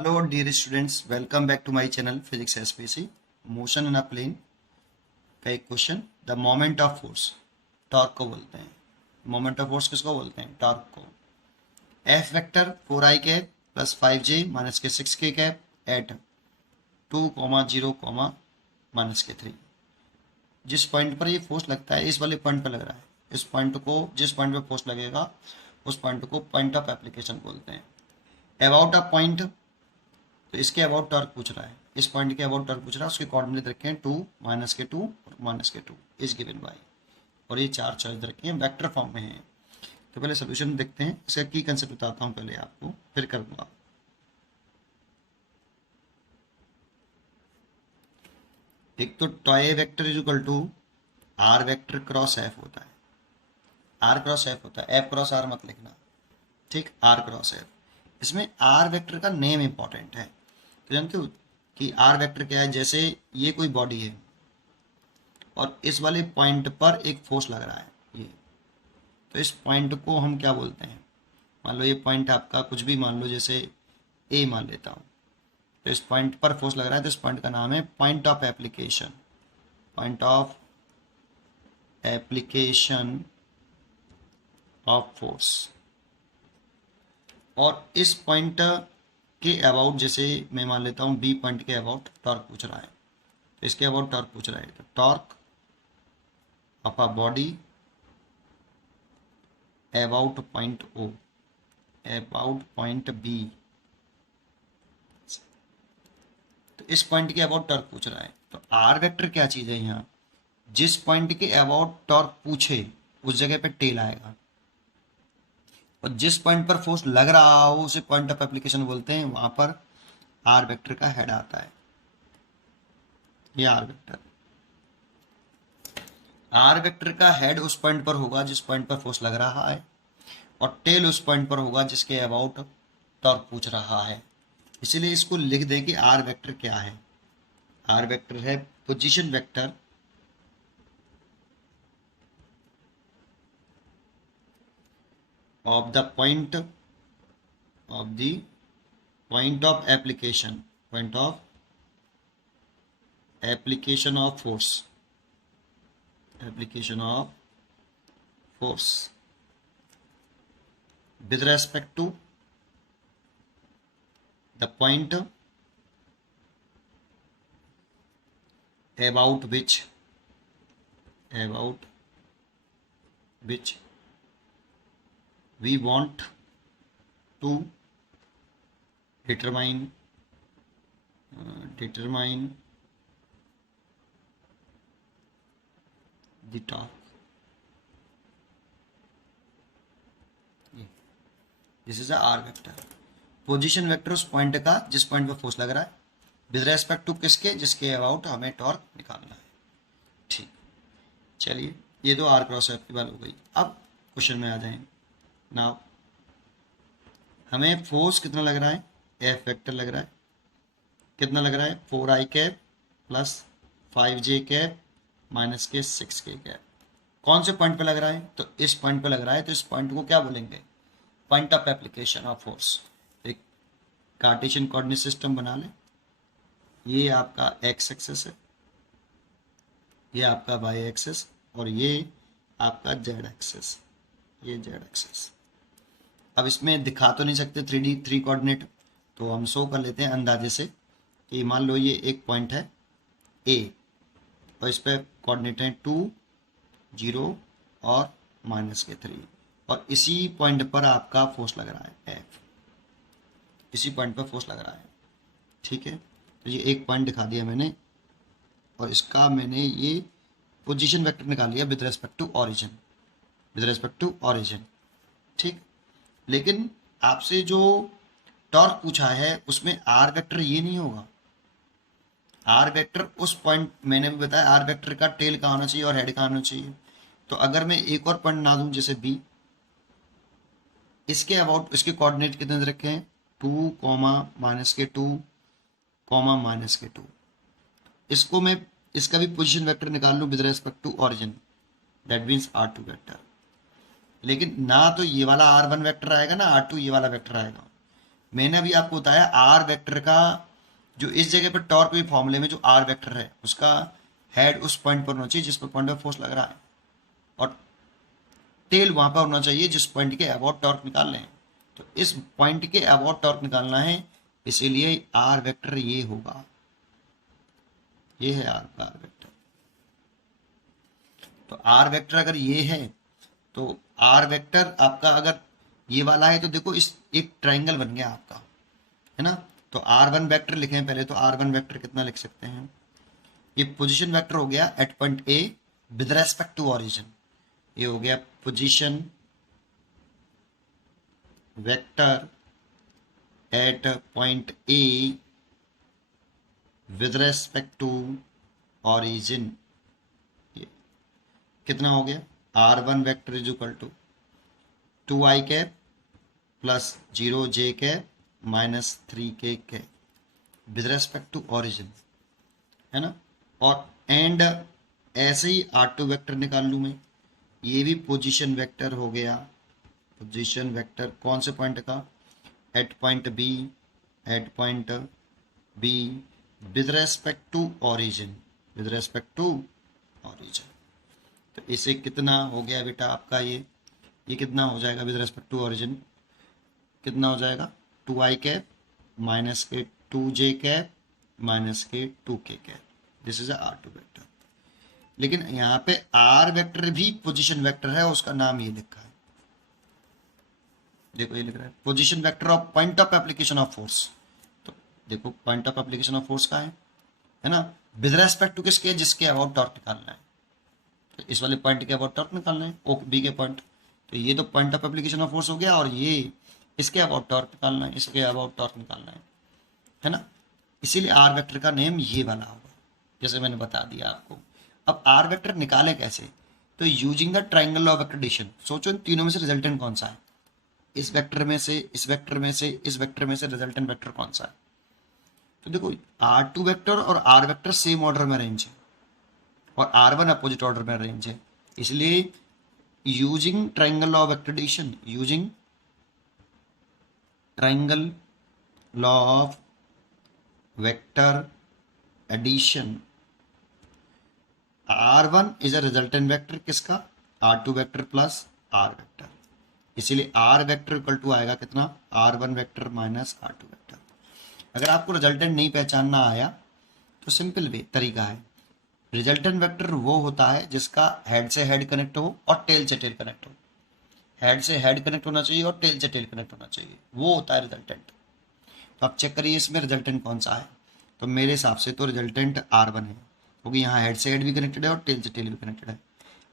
Hello dear students, welcome back to my channel physics SPC. Motion in a plane का एक question. The moment of force, torque को बोलते हैं। Moment of force किसको बोलते हैं? टॉर्क को। F vector 4i cap plus 5j minus के 6k कैप एट 2, 0, माइनस के 3। जिस पॉइंट पर ये फोर्स लगता है, इस वाले पॉइंट पर लग रहा है। इस पॉइंट को, जिस पॉइंट पर फोर्स लगेगा उस पॉइंट को पॉइंट ऑफ एप्लीकेशन बोलते हैं। अबाउट अ पॉइंट, तो इसके अबाउट टॉर्क पूछ रहा है। इस पॉइंट के अबाउट टॉर्क पूछ रहा है। उसके कोऑर्डिनेट रखे हैं 2, -2 और -2 इज गिवन बाय, और ये चार चॉइस रखे हैं, वेक्टर फॉर्म में है। तो पहले सोल्यूशन देखते हैं। इसका की कंसेप्ट बताता हूँ पहले आपको, फिर कर दूंगा। एक तो tau vector is equal to r vector cross F होता है। आर क्रॉस एफ होता है, एफ क्रॉस आर मत लिखना, ठीक। R cross F. इसमें आर वेक्टर का नेम इंपॉर्टेंट है। तो जानते हो कि आर वेक्टर क्या है? जैसे ये कोई बॉडी है और इस वाले पॉइंट पर एक फोर्स लग रहा है, ये, तो इस पॉइंट को हम क्या बोलते हैं? मान लो ये पॉइंट आपका कुछ भी मान लो, जैसे ए मान लेता हूँ। तो इस पॉइंट पर फोर्स लग रहा है, तो इस पॉइंट का नाम है point of application. Point of application of force. और इस पॉइंट के अबाउट, जैसे मैं मान लेता हूँ बी पॉइंट के अबाउट टॉर्क पूछ रहा है, तो इसके अबाउट टॉर्क पूछ रहा है। तो torque of a body about point O, about point B. तो इस पॉइंट के अबाउट टॉर्क पूछ रहा है। तो आर वेक्टर क्या चीज़ है यहाँ? जिस पॉइंट के अबाउट टॉर्क पूछे उस जगह पे टेल आएगा, और जिस पॉइंट पर फोर्स लग रहा हो उसे पॉइंट ऑफ एप्लीकेशन बोलते हैं। वहां पर आर वेक्टर का हेड आता है, ये आर वेक्टर। आर वेक्टर का हेड उस पॉइंट पर होगा जिस पॉइंट पर फोर्स लग रहा है, और टेल उस पॉइंट पर होगा जिसके अबाउट टॉर्क पूछ रहा है। इसीलिए इसको लिख दें कि आर वेक्टर क्या है। आर वेक्टर है position vector of the point of the point of application, point of application of force, application of force with respect to the point about which we want to determine the torque। This is r vector. Position vector उस point का जिस point पर force लग रहा है, with respect to किसके? जिसके about हमें टॉर्क निकालना है, ठीक। चलिए, ये तो आर क्रॉस एफ की बात हो गई। अब क्वेश्चन में आ जाएंगे। नाउ हमें फोर्स कितना लग रहा है? एफ वेक्टर लग रहा है। कितना लग रहा है? 4i cap plus 5j cap minus के 6k कैप। कौन से पॉइंट पे लग रहा है? तो इस पॉइंट पे लग रहा है। तो इस पॉइंट को क्या बोलेंगे? Point of application of force. एक कार्टेशियन कोऑर्डिनेट सिस्टम बना लें। ये आपका एक्स एक्सेस है, ये आपका वाई एक्सेस, और ये आपका जेड एक्सेस, ये जेड एक्सेस। अब इसमें दिखा तो नहीं सकते 3D 3 कोऑर्डिनेट, तो हम शो कर लेते हैं अंदाजे से कि मान लो ये एक पॉइंट है ए, और इस पर कोऑर्डिनेट है 2, 0 और -3, और इसी पॉइंट पर आपका फोर्स लग रहा है एफ। इसी पॉइंट पर फोर्स लग रहा है, ठीक है। तो ये एक पॉइंट दिखा दिया मैंने, और इसका मैंने ये पोजीशन वेक्टर निकाल लिया with respect to origin, with respect to origin, ठीक। लेकिन आपसे जो टॉर्क पूछा है उसमें आर वेक्टर ये नहीं होगा। आर वेक्टर उस पॉइंट, मैंने भी बताया आर वेक्टर का टेल कहाँ होना चाहिए और हेड कहाँ होना चाहिए। तो अगर मैं एक और पॉइंट ना दूं, जैसे बी, इसके अबाउट इसके कोऑर्डिनेट कितने रखे हैं? 2, -2, -2। इसको मैं, इसका भी पोजीशन वेक्टर निकाल लूँ with respect to origin, that means R2 vector. लेकिन ना तो ये वाला R1 वेक्टर आएगा ना R2 ये वाला वेक्टर आएगा। मैंने अभी आपको बताया आर वेक्टर का जो इस जगह पर टॉर्क भी फॉर्मूले में जो आर वेक्टर है उसका हेड उस पॉइंट पर होना चाहिए जिस पर पॉइंट पर फोर्स लग रहा है, और टेल वहां पर होना चाहिए जिस पॉइंट के अबाउट टॉर्क निकाल रहे हैं। तो इस पॉइंट के अबाउट टॉर्क निकालना है, इसीलिए आर वेक्टर ये होगा, ये है आर का आर वेक्टर। तो आर वेक्टर अगर ये है तो आर वेक्टर आपका अगर ये वाला है तो देखो इस एक ट्रायंगल बन गया आपका, है ना। तो आर वन वेक्टर लिखें पहले, तो आर वन वेक्टर कितना लिख सकते हैं, ये पोजीशन वेक्टर हो गया at point A with respect to origin, ये हो गया position vector at point A with respect to origin. कितना हो गया, r one vector is equal to 2i cap plus 0j cap minus 3k cap with respect to origin, है ना। और and ऐसे ही R2 वेक्टर निकाल लूँ मैं, ये भी पोजीशन वेक्टर हो गया, पोजीशन वेक्टर कौन से पॉइंट का, at point B, at point B with respect to origin, with respect to origin. तो इसे कितना हो गया बेटा आपका, ये कितना हो जाएगा विद रेस्पेक्ट टू ओरिजिन, कितना हो जाएगा 2i कैप माइनस के 2j कैप माइनस के 2k cap, this is R2 vector. लेकिन यहाँ पे R वेक्टर भी पोजीशन वेक्टर है, उसका नाम ये लिखा है, देखो ये लिख रहा है position vector of point of application of force. तो देखो point of application of force का है ना, विद रेस्पेक्ट टू किसके, जिसके अबाउट टॉर्क निकालना है। तो इस वाले पॉइंट के अबाउट टॉर्क निकालना है, ओ बी के पॉइंट, तो ये तो point of application of force हो गया, और ये इसके अबाउट टॉर्क निकालना है, इसके अबाउट टॉर्क निकालना है ना। इसीलिए आर वेक्टर का नेम ये वाला होगा, जैसे मैंने बता दिया आपको। अब आर वेक्टर निकाले कैसे, तो using the triangle law of addition, सोचो इन तीनों में से रिजल्टेंट कौन सा है, इस वेक्टर में से, इस वेक्टर में से, इस वेक्टर में से रिजल्टेंट वेक्टर कौन सा है। तो देखो R2 वेक्टर और आर वेक्टर सेम ऑर्डर में रेंज है और R1 अपोजिट ऑर्डर में रेंज है, इसलिए using triangle law of addition, using triangle law of vector addition, R1 is a resultant vector किसका, R2 vector plus R vector, इसीलिए R vector equal to आएगा कितना, R1 vector minus R2 vector. अगर आपको resultant नहीं पहचानना आया तो सिंपल वे तरीका है, रिजल्टेंट वेक्टर वो होता है जिसका हेड से हेड कनेक्ट हो और टेल से टेल कनेक्ट हो, हेड से हेड कनेक्ट होना चाहिए और टेल से टेल कनेक्ट होना चाहिए, वो होता है रिजल्टेंट। तो आप चेक करिए इसमें रिजल्टेंट कौन सा है, तो मेरे हिसाब से तो रिजल्टेंट R1 है, क्योंकि यहाँ हेड से हेड भी कनेक्टेड है और टेल से टेल भी कनेक्टेड है।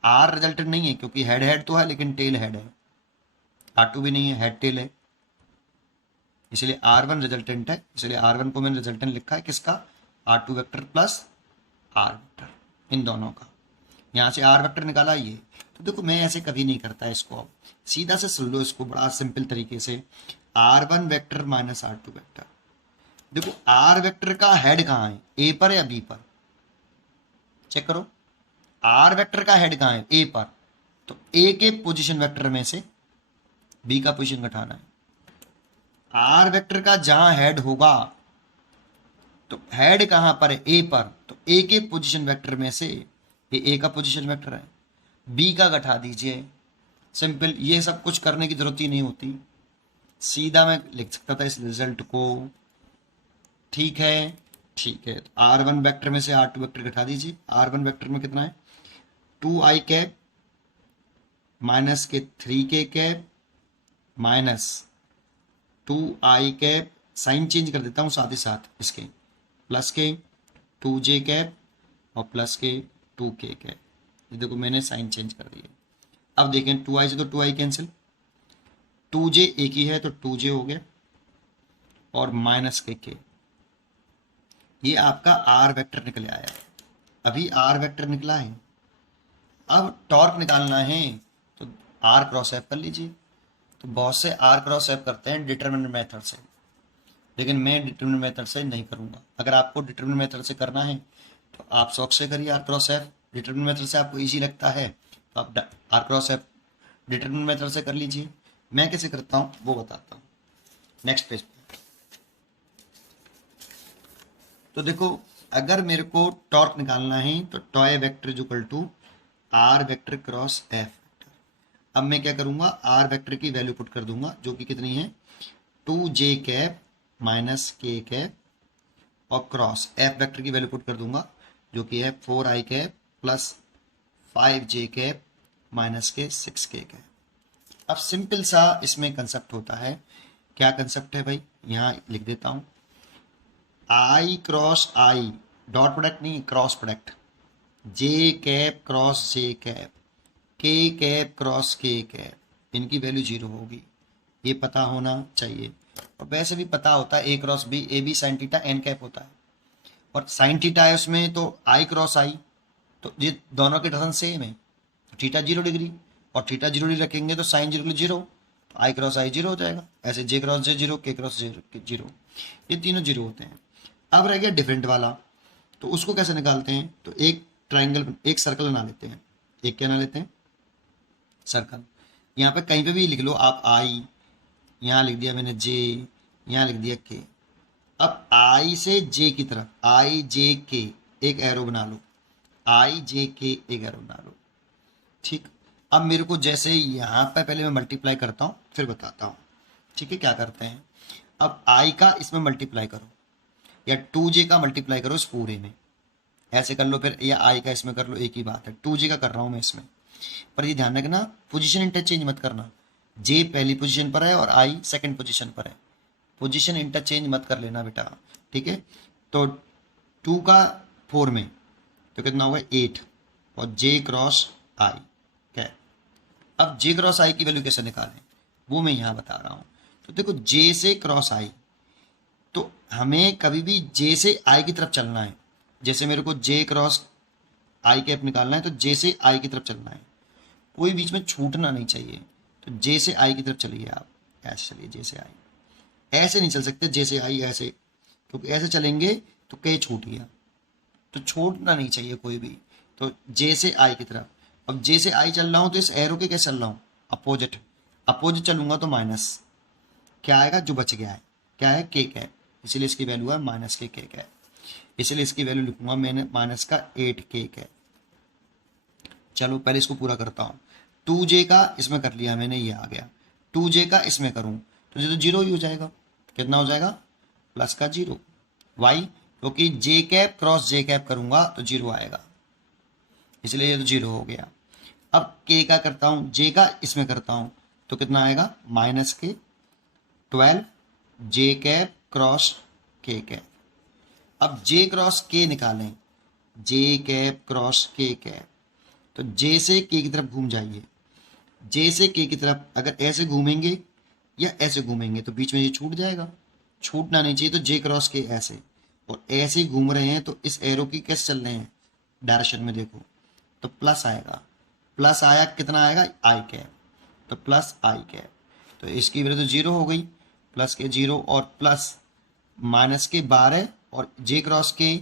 R रिजल्टेंट नहीं है क्योंकि हेड हेड तो है लेकिन टेल हेड है, R2 भी नहीं है, हेड टेल है, इसलिए R1 रिजल्टेंट है, इसलिए R1 को मैंने रिजल्टेंट लिखा है किसका, R2 vector plus R vector, इन दोनों का। यहाँ से R वेक्टर निकाला ये, तो देखो मैं ऐसे कभी नहीं करता इसको, अब सीधा से सुन लो इसको बड़ा सिंपल तरीके से, R1 vector minus R2 vector. देखो R वेक्टर का हेड कहाँ है, ए पर या बी पर, चेक करो, R वेक्टर का हेड कहाँ है, ए पर, तो ए के पोजीशन वेक्टर में से बी का पोजीशन घटाना है। R वेक्टर का जहां हेड होगा, तो हेड कहां पर है, ए पर, तो ए के पोजीशन वेक्टर में से, ये ए का पोजीशन वेक्टर है, बी का घटा दीजिए, सिंपल, ये सब कुछ करने की जरूरत ही नहीं होती, सीधा मैं लिख सकता था इस रिजल्ट को, ठीक है। ठीक है, तो R1 वेक्टर में से R2 वेक्टर घटा दीजिए, R1 वेक्टर में कितना है 2i कैप माइनस के 3k cap minus 2i cap, sign change कर देता हूँ साथ ही साथ इसके, प्लस के 2j कैप और प्लस के 2k कैप, ये देखो मैंने साइन चेंज कर दिया। अब देखें 2i से तो 2i कैंसिल, 2j एक ही है तो 2j हो गया और माइनस के k, ये आपका R वेक्टर निकल आया है, अभी R वेक्टर निकला है। अब टॉर्क निकालना है तो R क्रॉस एफ कर लीजिए, तो बहुत से R क्रॉस एफ करते हैं डिटरमिनेंट मेथड से, लेकिन मैं डिटरमिनेंट मेथड से नहीं करूंगा। अगर आपको डिटरमिनेंट मेथड से करना है तो आप शौक से करिए R cross F, determinant method से आपको इजी लगता है तो आप R cross F determinant method से कर लीजिए। मैं कैसे करता हूँ वो बताता हूँ, नेक्स्ट पेज पे। तो देखो, अगर मेरे को टॉर्क निकालना है तो tau vector is equal to r vector cross F. अब मैं क्या करूंगा, आर वेक्टर की वैल्यू पुट कर दूंगा जो कि कितनी है 2j cap minus k cap, और क्रॉस एफ वेक्टर की वैल्यू पुट कर दूंगा जो कि है 4i cap plus 5j cap minus के 6k कैप। अब सिंपल सा इसमें कंसेप्ट होता है। क्या कंसेप्ट है भाई, यहाँ लिख देता हूँ, आई क्रॉस आई, डॉट प्रोडक्ट नहीं, क्रॉस प्रोडक्ट, जे कैप क्रॉस जे कैप, के कैप क्रॉस के कैप, इनकी वैल्यू 0 होगी। ये पता होना चाहिए, और वैसे भी पता होता है A cross B, A B sine theta N cap होता है, और साइन थीटा है उसमें तो आई क्रॉस आई, तो ये दोनों के डिफरेंस सेम है, थीटा 0 डिग्री, और थीटा 0 डिग्री रखेंगे तो साइन 0 0, तो आई क्रॉस आई 0 हो जाएगा। ऐसे जे क्रॉस जे 0, के क्रॉस जे 0, ये तीनों 0 होते हैं। अब रह गया डिफरेंट वाला, तो उसको कैसे निकालते हैं, तो एक ट्राइंगल, एक सर्कल बना लेते हैं। एक क्या बना लेते हैं, सर्कल। यहाँ पे कहीं पे भी लिख लो आप आई, यहाँ लिख दिया मैंने जे, यहाँ लिख दिया के। अब आई से जे की तरफ, आई जे के एक एरो बना लो, आई जे के एक एरो बना लो, ठीक। अब मेरे को जैसे यहाँ पे पहले मैं मल्टीप्लाई करता हूँ फिर बताता हूँ, ठीक है। क्या करते हैं, अब आई का इसमें मल्टीप्लाई करो, या 2j का मल्टीप्लाई करो इस पूरे में, ऐसे कर लो फिर, या आई का इसमें कर लो, एक ही बात है। 2j का कर रहा हूँ मैं इसमें, पर ये ध्यान रखना पोजीशन इंटरचेंज मत करना, जे पहली पोजीशन पर है और आई सेकंड पोजीशन पर है, पोजीशन इंटरचेंज मत कर लेना बेटा, ठीक है। तो 2 का 4 में तो कितना होगा 8, और जे क्रॉस आई क्या। अब जे क्रॉस आई की वैल्यू कैसे निकालें वो मैं यहाँ बता रहा हूँ। तो देखो, जे से क्रॉस आई, तो हमें कभी भी जे से आई की तरफ चलना है। जैसे मेरे को जे क्रॉस आई कैप निकालना है तो जे से आई की तरफ चलना है, कोई बीच में छूटना नहीं चाहिए। तो जे से आई की तरफ चलिए आप, ऐसे चलिए जे से आई, ऐसे नहीं चल सकते जे से आई ऐसे, क्योंकि ऐसे चलेंगे तो कहीं छूट गया, तो छूटना नहीं चाहिए कोई भी। तो जे से आई की तरफ, अब जे से आई चल रहा हूँ तो इस एरो के कैसे चल रहा हूँ, अपोजिट, अपोजिट चलूंगा तो माइनस क्या आएगा, जो बच गया है क्या है के कैप, इसीलिए इसकी वैल्यू है माइनस के कैप, इसलिए इसकी वैल्यू लिखूंगा मैंने माइनस का 8k कैप। चलो पहले इसको पूरा करता हूँ, 2j का इसमें कर लिया मैंने, ये आ गया, 2j का इसमें करूँ तो ये तो 0 ही हो जाएगा। कितना हो जाएगा, प्लस का 0, वाई, क्योंकि जे कैप क्रॉस जे कैप करूंगा तो 0 आएगा, इसलिए ये तो 0 हो गया। अब k का करता हूँ, j का इसमें करता हूँ तो कितना आएगा, माइनस के 12 जे कैप क्रॉस के कैप। अब जे क्रॉस के निकालें, जे कैप क्रॉस के कैप, तो जे से के की तरफ घूम जाइए, जे से के की तरफ अगर ऐसे घूमेंगे या ऐसे घूमेंगे तो बीच में ये छूट जाएगा, छूटना नहीं चाहिए। तो जे क्रॉस के ऐसे, और ऐसे ही घूम रहे हैं तो इस एरो की कैसे चल रहे हैं, डायरेक्शन में देखो, तो प्लस आएगा, प्लस आया, कितना आएगा आई कैप, तो प्लस आई कैप, तो इसकी वैल्यू तो 0 हो गई, प्लस के 0 और प्लस माइनस के 12, और जे क्रॉस के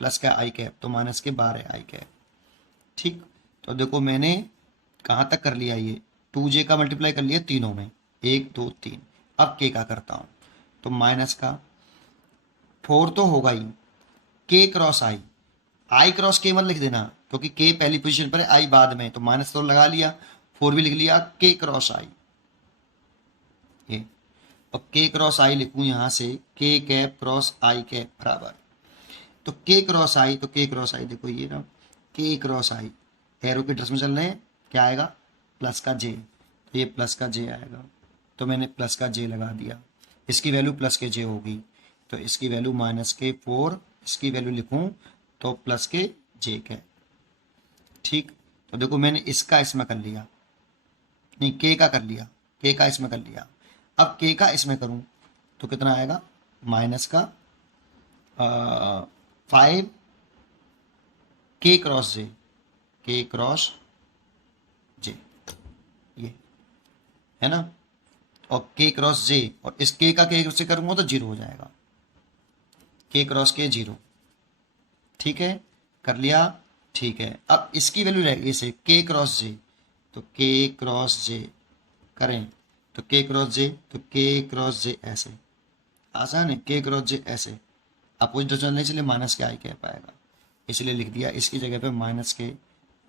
प्लस का आई कैप तो माइनस के 12 आई कैप, ठीक। तो देखो मैंने कहाँ तक कर लिया, ये 2j का मल्टीप्लाई कर लिया तीनों में, 1 2 3। अब k का करता हूँ तो माइनस का 4 तो होगा ही, k क्रॉस आई, आई क्रॉस के मत लिख देना क्योंकि k पहली पोजीशन पर है, आई बाद में, तो माइनस तो लगा लिया, 4 भी लिख लिया, k क्रॉस आई, ये। अब k क्रॉस आई लिखूँ यहाँ से, k कैप क्रॉस आई कैप बराबर, तो k क्रॉस आई, तो k क्रॉस आई देखो ये ना, k क्रॉस आई एरो के ड्रेस में चल रहे हैं, क्या आएगा, प्लस का j, तो ये प्लस का j आएगा, तो मैंने प्लस का j लगा दिया, इसकी वैल्यू प्लस के j होगी, तो इसकी वैल्यू माइनस के 4, इसकी वैल्यू लिखूं तो प्लस के j के, ठीक। तो देखो मैंने इसका इसमें कर लिया, नहीं k का कर लिया, k का इसमें कर लिया। अब k का इसमें करूं तो कितना आएगा, माइनस का 5 k cross j, k cross j, ये है ना, और k क्रॉस j, और इस k का k से करूंगा तो 0 हो जाएगा, k क्रॉस के 0, ठीक है, कर लिया, ठीक है। अब इसकी वैल्यू रहेगी इसे k क्रॉस j, तो k क्रॉस j करें तो k क्रॉस j, तो k क्रॉस j ऐसे, आसान है, k क्रॉस j ऐसे, अपोजिट डिटरमिनेंट इसलिए माइनस के आई कैप आएगा, इसलिए लिख दिया इसकी जगह पे माइनस के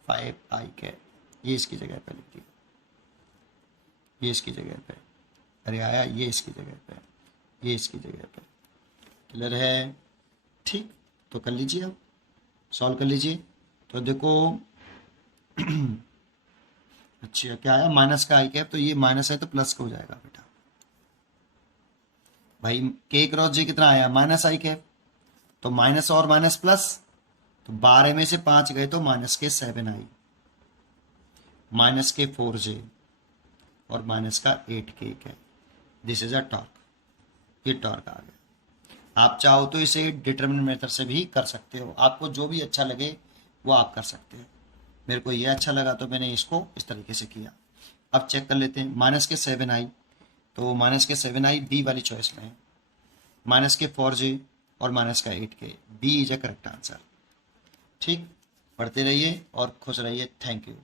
5 आई कैप, ये इसकी जगह पे लिख दिया, ये इसकी जगह पे, अरे आया ये इसकी जगह पे, ये इसकी जगह पे। क्लियर है? ठीक, तो कर लीजिए, अब सॉल्व कर लीजिए। तो देखो अच्छा क्या आया, माइनस का आई कैप, तो ये माइनस है तो प्लस का हो जाएगा बेटा। भाई के क्रॉस जे कितना आया, माइनस आई कैप, तो माइनस और माइनस प्लस, तो 12 में से 5 गए तो माइनस के 7 आई, माइनस के 4j और माइनस का 8k है। दिस इज अ टॉर्क, ये टॉर्क आ गया। आप चाहो तो इसे डिटरमिनेंट मेथड से भी कर सकते हो, आपको जो भी अच्छा लगे वो आप कर सकते हैं। मेरे को ये अच्छा लगा तो मैंने इसको इस तरीके से किया। अब चेक कर लेते हैं, माइनस के 7i, तो माइनस के 7i बी वाली चॉइस में है, माइनस के 4j और माइनस का 8k, B is a correct answer. ठीक, पढ़ते रहिए और खुश रहिए। Thank you.